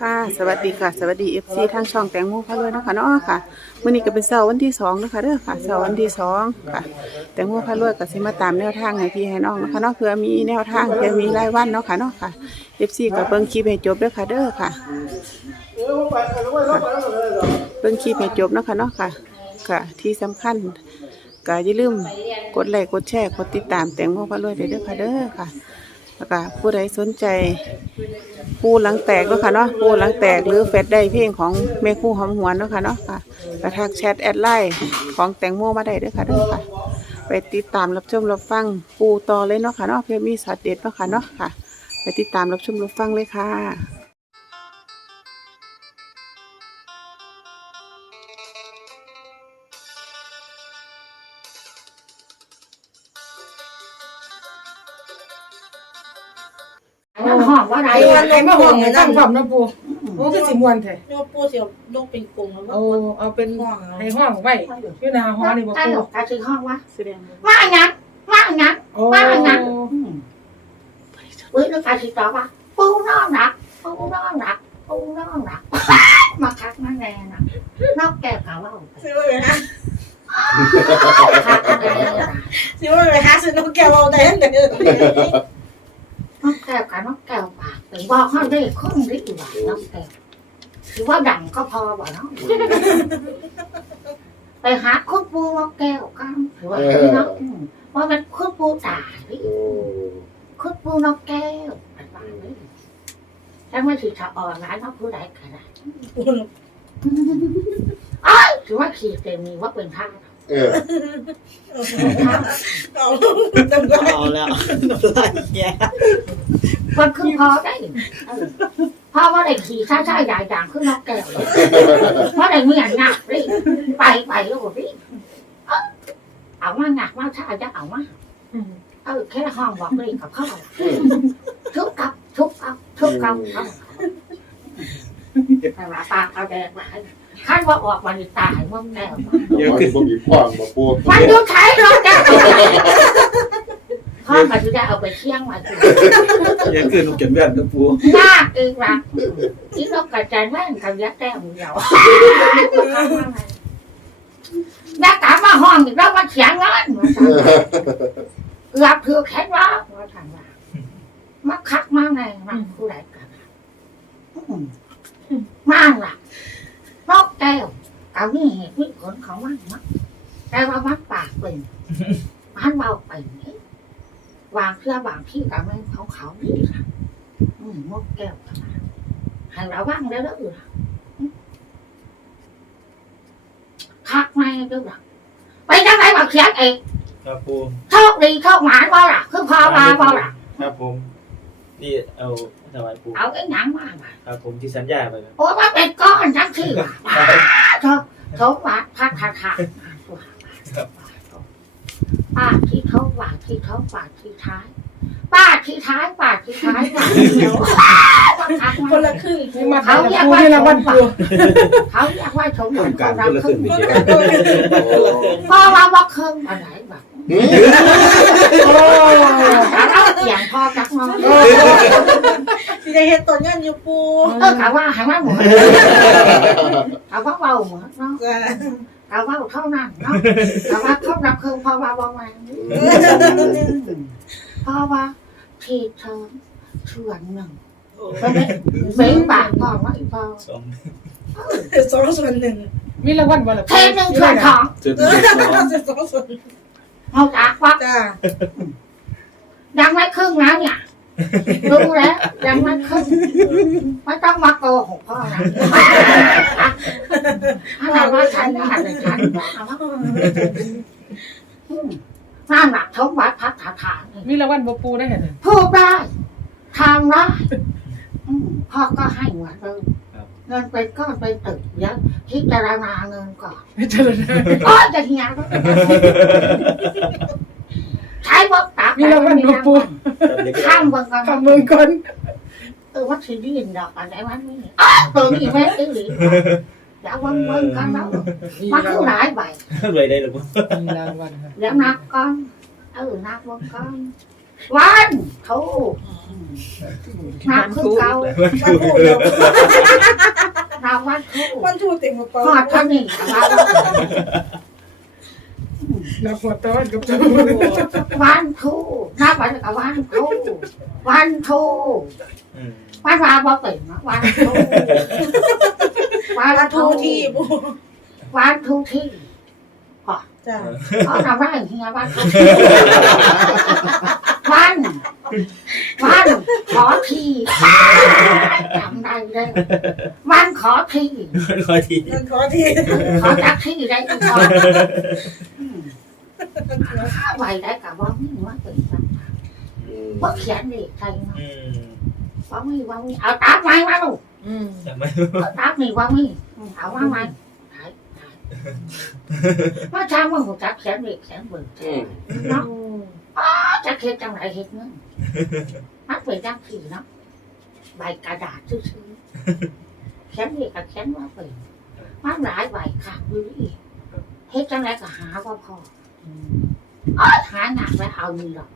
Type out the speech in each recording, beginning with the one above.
ค่ะสวัสดีค่ะสวัสดีเอฟซีทางช่องแตงโมพะเลยนะคะเนาะค่ะมื้อนี้ก็เป็นเสาร์วันที่สองนะคะเด้อค่ะเสาร์วันที่สองค่ะ แตงโมพะเลยก็สิมาตามแนวทางให้พี่ให้น้องนะคะเนาะเพื่อมีแนวทางเพื่อมีรายวันเนาะค่ะเนาะค่ะเอฟซีก็เบิ่งคลิปให้จบเด้อค่ะเด้อค่ะเบิ่งคลิปให้จบเนาะค่ะเนาะค่ะค่ะที่สำคัญก็อย่าลืมกดไลค์กดแชร์กดติดตามแตงโมพะเลยเด้อค่ะเด้อค่ะ แล้วก็ผู้ใดสนใจปูหลังแตกเนาะค่ะเนาะปูหลังแตกหรือเฟซได้เพลงของแม่คู่หอมหวนเนาะค่ะเนาะค่ะกระทักแชทแอดไลน์ของแตงโมมาได้เด้อค่ะเด้อค่ะ ไปติดตามรับชมรับฟังปูต่อเลยเนาะค่ะเนาะเพื่อมีสัตว์เด็ดเนาะค่ะเนาะค่ะ ไปติดตามรับชมรับฟังเลยค่ะ ห้องว่าไรไอ้วันไหนมาห้องให้ตั้งความนะปูโอ้คือสิมวนแท้โยปูเสียวลงเป็นกลุ่มแล้วเอาเอาเป็นให้ห้องไว้อยู่หน้าห้องนี่บ่ตปูลกตาชื่อห้องวะแสดงว่าหยังว่าหยังโอ้ว่าหยังเว้ยแล้วตาชื่อตอบว่าปูน้องหนักปูน้องหนักปูน้องหนักมาคักนั่นแน่น่ะนอกแก้วกะว่าซื้อไปฮะคักนั่นแน่น่ะซื้อไปฮะซื้อนกแก้วเอาได้เด้อน อกแก้วกะนอกแก้วปากถึง บอกห้องได้คนริบว่านอกแก้วถือว่าดังก็พอบ่เนาะไปหาคุณปูนอกแก้วกันถือว่าเนาะว่ามันคุณปูตายคุดปูนกแก้วอันว่าเลยแล้วมันถือถาอ่อนร้ายนอกผู้ใดขนาดอ้ายถือว่าขี่เต็มมีว่าเป็นท่าเออท่าเอาจำได้เอาแล้วน้ำลายแย่ มันคือพอได้เออพอว่าได้ขี่ช้าช้าใหญ่ด่างขึ้นนอกแก้วเลยเพราะได้เมียหนักเลยไปไปแล้วก็พี่เอามาหนักมาช้าจะเอามาเออแค่ห้องบอกเลยกับเขาทุกกับทุกกับทุกกับเขาแต่ว่าปากเขาแดงหลายขั้นว่าออกวันนี้ตายมึงแก้วเดี๋ยวคือบ่มีพ่องบ่ปู มันอยู่ใช้รถได้ พ่อมาจะได้เอาไปเที่ยงมาถึงยังคือนกเก็บแว่นนะปูยากเองรักที่นกกระจายแม่งกันยักแก้วเดียวนักกามาห้องอีกแล้วมาเขียงเงินเกือบถือแค่ว่าว่าทางว่ามาคักมากเลยมันผู้ใดกันมากล่ะนกแก้วกับนี่เหตุผลของมันนะแต่ว่ามันปากเป็นมันเบาไปนี่ วางเพื่อบางที่กับมันของเขานี่ค่ะอืมนกแก้วขนาดให้ระวังแล้วเด้อคักไม่เด้อไปจังไหนบอกเขียนเองครับปูโชคดีโชคหมานบ่ล่ะคือพอมาบ่ล่ะครับผมนี่เอาถวายปูเอาไอ้หนังมาบ่ะครับผมที่สัญญาไปครับโอ้ว่าเป็นก้อนทั้งที่ว่ะโชคโชควัดพัฒนาป้าที่เขา หวานที่เขาหวานที่ท้ายป้าที่ท้ายป้าที่ท้ายป้าที่เดียวคนละครึ่งนี่มาถามกับปูนี่ละวันปูเขาอยากว่าชมต้องการเราคนละคคืรึ่องไปเจอพ่อว่าว่าครึ่งอะไรแบบโอ้เราเสียงพ่อจักน้องสิได้เฮ็ดตอนงานอยู่ปูเออกะว่าหางว่าหมูกะว่าเบาเหมือนเนาะ จ้ะกะว่าเท่านั้นเนาะกะว่าเท่านับครึ่งพ่อว่าว่าไงพ่อว่าที่เธอชวนหนึ่งเบ้งปากพ่อว่าอีพ่อสองสองส่วนหนึ่งมีรางวัลบ่ล่ะเทหนึ่งชวนสองจุดหนึ่งสองสองส่วนเอาจากว่าจ้ายังไม่ครึ่งนะเนี่ยรู้แล้วยังไม่ครึ่งไม่ต้องมาโกหกพ่อนะ ถ้าว่าฉันฉันฉันนั่นหนักทบวัดพัฒฐานมีรางวัลบปูได้เห็นพูดได้ทำได้พ่อก็ให้เหมือนเดิมเงินเป็นก้อนเป็นตึกเยอะพิจารณาเงินก่อนเจาริญโอ้ยจะเงี้ยใช้บอกตับมีรางวัลบปูข้ามเบิ่งกันทำเมืองก่อนเออวัดสิดินดอกอะไรวันนี้ตัวนี้แม่ตื้อหรือ อย่าเบิ่งเบิ่งกันแล้วมีมันราคืงอหวัลลายใบรวยได้หรือเปล่ามีรางวัลค่ะแล้วนับก้ อนเออนับเบิ่งก้อนวันทูนับคือเก่าวันพูดเดียวนับวันทูวันทูเต็มกระเป๋าพอดเท่านี้แต่ว่านับหัวตอนกับตัววันทูนับวันกับวันทูวันทูอืมวันวาบ่เป็นนะวันทูวันวันทูทูที่ปูวันทูที่จ้าเขาทำได้เฮียวันทูวันวันขอทีจำได้เลยวันขอทีขอทีมันขอที่ขอจักที่ได้ก็พอไว้ได้กับว่าไม่ว่าเป็นจังว่าเขียนเด็กไทยเนาะอืมว่าไม่ว่าไม่เอาตามไว้มาลูก อืมจำไม่เอาตามนี่ว่าไม่เอาว่าไม่ถ่ายถ่ายว่าช้างมันหัวจักเขียนเด็กเขียนเบิกเนาะจะเขียนจังไรเห็ดเงินมันเป็นจังสีเนาะใบกระดาษซื่อๆเขียนเด็กกับเขียนว่าเป็นมันหลายใบขาดอยู่อีกเฮ็ดจังไรก็หาว่าพอเอ้ยหาหนักแล้วเอานี่หรอก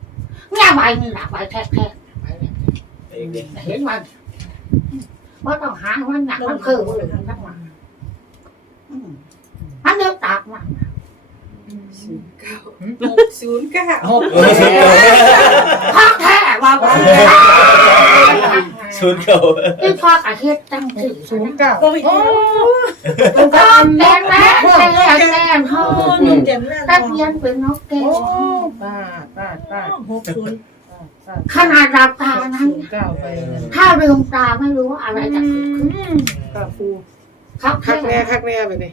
แง่ใบนี่หลักใบแท้ๆใบเนี่ยเองเด็กเห็นมัน ว่าต้องหามันหนักมันเพิ่มเลยทั้งวันอืมมันเดือดตากมันศูนย์เก้าหกศูนย์เก้าหกพ่อแท้ว่าว่าศูนย์เก่าที่พ่อกระเฮ็ดจังสิศูนย์เก้าโอ้ยโอ้ก็แดงแดงแดงแดงห้อโอ้ยเจ็บแม่ตะเพียนเป็นนกแก้วป้าป้าป้าหกศูนย์ ขนาดเราตานั้นศูนย์เก้าไปเนี่ยถ้าลืมตาไม่รู้ว่าอะไรจะเกิดขึ้นป้าปูครับคักแน่แค่คักแน่ไปนี่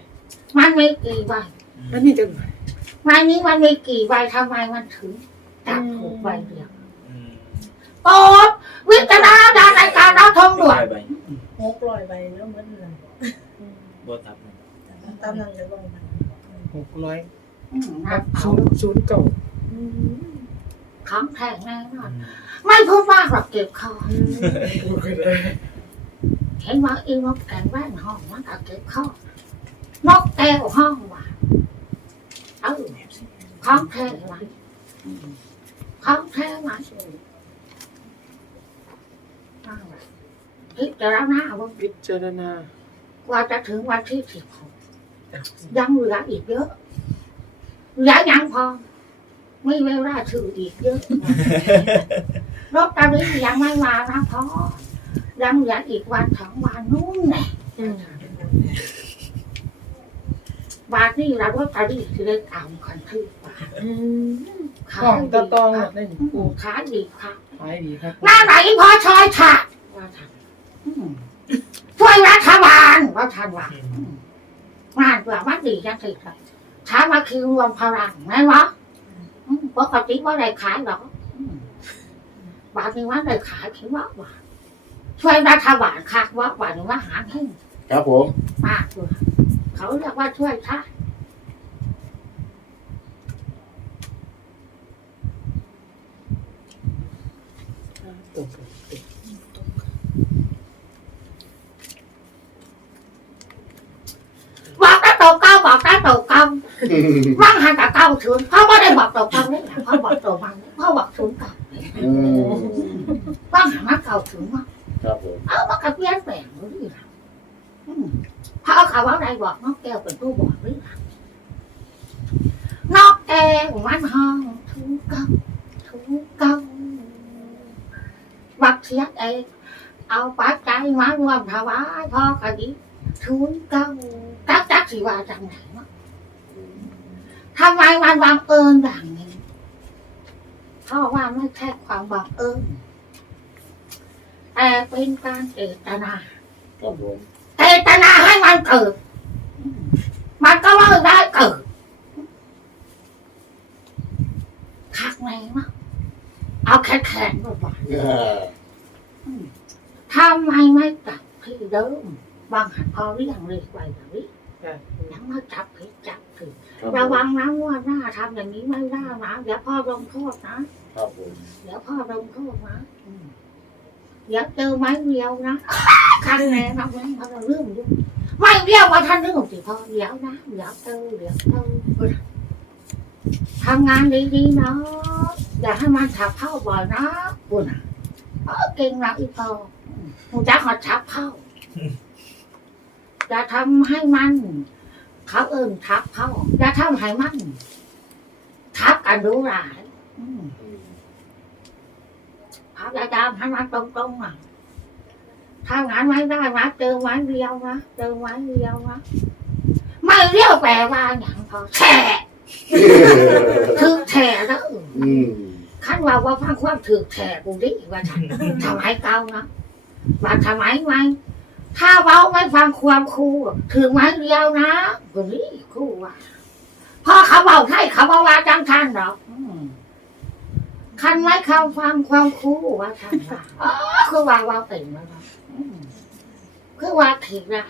มันมีกี่ใบอันนี้จะวันนี้มันมีกี่ใบทำไมมันถึงจับถูกใบเดียวอืมโอ๊ตวิจารณญาณในการรับชมด่วนไปไปหกร้อยใบแล้วเหมือนกันบทับนะตามนั้นจะลงมันหกร้อยอืมนับเอาศูนย์ศูนย์เก้า ของแพงแน่นอนไม่พูดมากหรอกเก็บคอเห็นว่าอีนกแก่นแว่นห้องมันก็เก็บคอนกแก้วห้องว่ะเออของแท้ไหมของแท้ไหมนั่นแหละพิจารณาว่าพิจารณาว่าจะถึงวันที่สิบหกยังเหลืออีกเยอะเหลือยังพอ ไม่เวลาถืออีกเยอะรถตาลียังไม่มานะพ่อยังเหลืออีกวันสองวันนู้นแน่บาทนี่เรารถตาลีที่ได้ตามคันที่บาทของตะตองหมดเลยปูขายดีครับขายดีครับหน้าไหนพอชอยฉะว่าทันอืมช่วยรัฐบาลว่าทันว่างานเพื่อวัดดีจังสิครับช้ามาคือรวมพลังไหมวะอืม ปกติว่าได้ขายหรอกอืมบาทนี้ว่าได้ขายคิดว่าว่าช่วยรัฐบาลคักว่าบาทนี้ว่าหาให้ครับผมมากเลยเขาเรียกว่าช่วยชาติตกกัน บอกตาโตเก้าบอกตาโตเก้า ว่างหันตาเก้าถึงเพราะว่าได้บอกตเก้าเนี่เพราะบอกโตมันเพราะบอกถึงเก้าอืมว่างหันมาเก้าถึงว่าครับผมเอามากระเพี้ยนแปลงเลยนะอืมพระเอาข่าวว่าใดบอกน้องแก้วเป็นผู้บอกเลยนะนอกแก้วมันห้องทุกเก้าทุกเก้าบักเสียเองเอาปัจจัยมารวมถวายพ่อกะดิทุนเก้าจักจักสิว่าจังไหน ทำไมมันบังเอิญอย่างนี้เพราะว่าไม่ใช่ความบังเอิญแต่เป็นการเจตนาครับผมเจตนาให้มันเกิด มันก็ว่าได้เกิดคักไหนวะเอาแค่แขนก็บอกอ่าทำไมไม่จับที่เดิมบางหันพอเรียงเรียกไว้แบบนี้ยังมาจับผิดจับ ผิดครับผมระวังนะงว่าหน้าทำอย่างนี้ไม่ได้นะเดี๋ยวพ่อลงโทษนะ ครับผมเดี๋ยวพ่อลงโทษนะอืมเดี๋ยวเจอไม้เรียวนะข้างแน่นะแม่พอเราเรื่องอยู่ไม่เรียวว่าท่านเรื่องสิพ่อเดี๋ยวนะเดี๋ยวเจอเดี๋ยวเจอทำงานดีๆเนาะอย่าให้มันฉับเข้าบ่อยนะคุณอะเออเก่งนะอีพอหนูจะขอฉับเข้าอย่าทำให้มัน เขาเอิ่มทับเข้าอย่าทำให้มันทับกันรู้หลายอืมเอาอย่าทำให้มันตรงๆอะทำงานไม่ได้นะเจอไว้เดียวนะเจอไว้เดียวนะไม่เรียกแปลว่าอย่างพอแฉะถือแฉะแล้วอืมขั้นว่าว่าฟังความถือแฉะกูดิว่าฉันทำไมเก่านะว่าทำไมไม่ ถ้าเว้าไม่ฟังความครูถือไม้เดียวนะกูนี่ครูว่าพ่อเขาเบาให้เขาบอกว่าจังท่านหรอกคันไว้เขาฟังความครูว่าท่านว่าอ๋อคือว่าว่าเป็นแล้วนะคือว่าถีบได้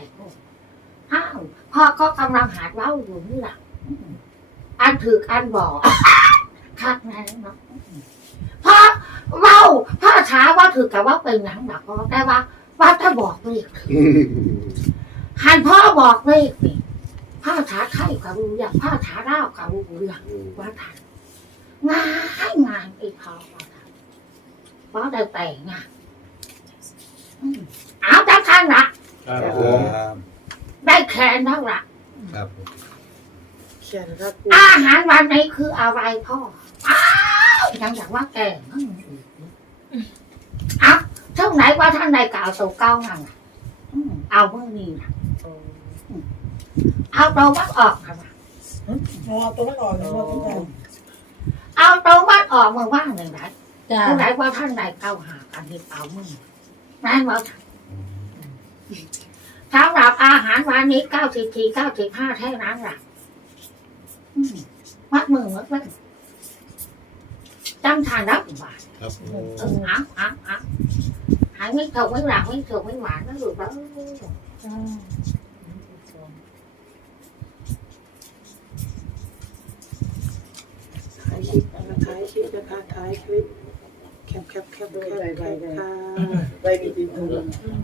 อ้าวพ่อก็กำลังหาเว้าอยู่นี่แหละอืมอันถืออันบอกคักไงเนาะพ่อเว้าพ่อช้าว่าถือกับว่าเป็นหนังหนักพ่อแต่ว่า ว่าถ้าบอกเลขถืออืมหันพ่อบอกเลขนี่พ่อช้าไข่กับรู้อย่างพ่อช้าเล่ากับรู้เรื่องว่าทันงานงานไอ้พ่อว่าทันเพราะได้แต่งงานอืมเอาจังทันละครับผมได้แค่นั้นละครับผมเขียนครับปูอาหารวันนี้คืออะไรพ่ออ้าวยังอยากว่าแกงอะเท่าไหนว่าท่านใดกล่าวสู่เก้านั่นน่ะอืมเอาเมื่อนี้นะเอาตัววัดออกค่ะว่ะอ๋อตัวมันอ่อนเลยว่าตัวมันเอาตัววัดออกเมื่อว่างหนึ่งไหนจ้าเท่าไหนว่าท่านใดเก้าหากันที่เอามือนั่นว่าสำหรับอาหารวันนี้เก้าสิบสี่เก้าสิบห้าแค่นั้นแหละอืมมัดมือมัดไว้ตั้งทานรับบาทครับผมเออเอาเอาเอา หายไม่ถูกไม่หลักไม่ถูกไม่หวานนะลูกแล้วจ้าถ่ายคลิปนะคะถ่ายคลิปนะคะถ่ายคลิปแคปแคปแคปแคปแคปค่ะไปมีดีตัว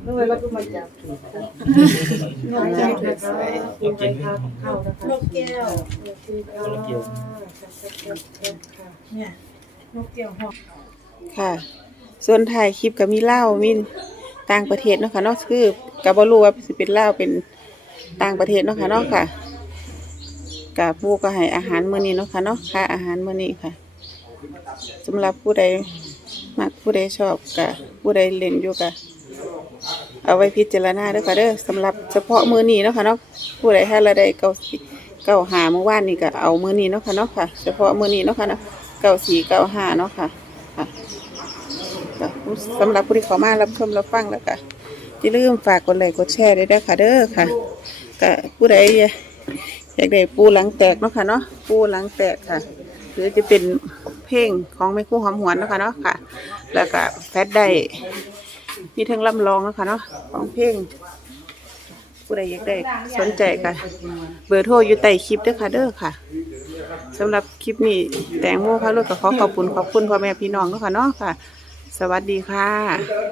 นู้นแล้วก็มาจับถูกค่ะน้องจับเลยค่ะเอากินไหมเข้านะคะนกแก้วเนี่ยนกเกี่ยวหอกค่ะ ส่วนถ่ายคลิปก็มีเล่ามีต่างประเทศเนาะค่ะนาะคือกับ่รู้ว่าสิเป็นเล่าเป็นต่างประเทศเนาะค่ะนาะค่ะกับผู้ก็ให้อาหารมื้อนี้เนาะค่ะเนาะค่าอาหารมื้อนี้ค่ะสำหรับผู้ใดมักผู้ใดชอบกะผู้ใดเล่นอยู่กะเอาไว้พิจารณาด้อค่ะเด้อสำหรับเฉพาะมื้อนี้เนาะค่ะเนาะผู้ใดถ้าละได้เก้าเก้าหาเมื่อวานนี่ก็เอามื้อนี้เนาะค่ะเนาะค่ะ เฉพาะมื้อนี้เนาะค่ะเนาะเก้าสีเก้าหาเนาะค่ะ สำหรับผู้ที่เข้ามารับชมรับฟังแล้วก็อย่าลืมฝากกดไลค์กดแชร์ด้วยนะคะเด้อค่ะก็ผู้ใดอยากได้ปูหลังแตกเนาะค่ะเนาะปูหลังแตกค่ะ หรือจะเป็นเพลงของแม่คู่หอมหวนเนาะค่ะเนาะค่ะ แล้วก็แฟดได้มีทั้งลำลองเนาะค่ะเนาะของเพลงผู้ใดอยากได้สนใจก็เบอร์โทรอยู่ใต้คลิปเด้อค่ะเด้อค่ะสำหรับคลิปนี้แตงโมพะลูกก็ขอขอบคุณขอบคุณพ่อแม่พี่น้องเนาะค่ะเนาะค่ะ สวัสดีค่ะ